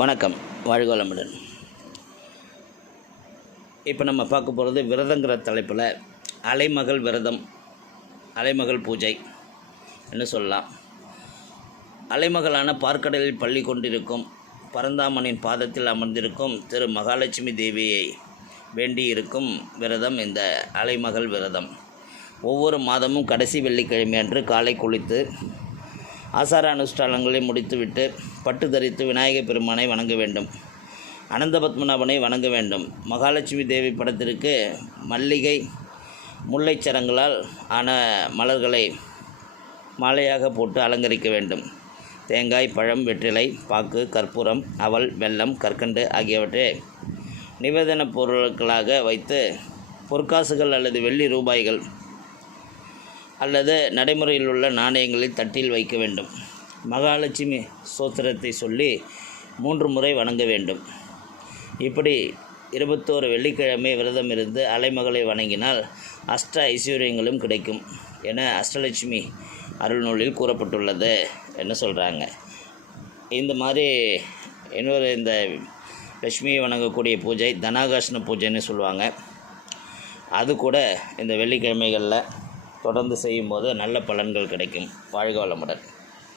வணக்கம். வாழ்கோளமுடன். இப்போ நம்ம பார்க்க போகிறது விரதங்கிற தலைப்பில் அலைமகள் விரதம் அலைமகள் பூஜை என்று சொல்லலாம். அலைமகளான பார்க்கடலில் பள்ளி கொண்டிருக்கும் பரந்தாமனின் பாதத்தில் அமர்ந்திருக்கும் திரு மகாலட்சுமி தேவியை வேண்டி இருக்கும் விரதம் இந்த அலைமகள் விரதம். ஒவ்வொரு மாதமும் கடைசி வெள்ளிக்கிழமை அன்று காலை குளித்து ஆசார அனுஷ்டானங்களை முடித்துவிட்டு பட்டு தரித்து விநாயகப் பெருமானை வணங்க வேண்டும். அனந்த பத்மநாபனை வணங்க வேண்டும். மகாலட்சுமி தேவி படத்திற்கு மல்லிகை முல்லைச்சரங்களால் ஆன மலர்களை மாலையாக போட்டு அலங்கரிக்க வேண்டும். தேங்காய் பழம் வெற்றிலை பாக்கு கற்பூரம் அவல் வெல்லம் கற்கண்டு ஆகியவற்றை நிவேதன பொருட்களாக வைத்து பொற்காசுகள் அல்லது வெள்ளி ரூபாய்கள் அல்லது நடைமுறையில் உள்ள நாணயங்களை தட்டில் வைக்க வேண்டும். மகாலட்சுமி சோத்திரத்தை சொல்லி மூன்று முறை வணங்க வேண்டும். இப்படி இருபத்தோரு வெள்ளிக்கிழமை விரதம் இருந்து அலைமகளை வணங்கினால் அஷ்ட ஐஸ்வர்யங்களும் கிடைக்கும் என அஷ்டலட்சுமி அருள்நூலில் கூறப்பட்டுள்ளது என்ன சொல்கிறாங்க இந்த மாதிரி இன்னொரு இந்த லட்சுமியை வணங்கக்கூடிய பூஜை தனாகாசன பூஜைன்னு சொல்லுவாங்க. அது கூட இந்த வெள்ளிக்கிழமைகளில் தொடர்ந்து செய்யும்போது நல்ல பலன்கள் கிடைக்கும் வாழ்க வளமுடன்.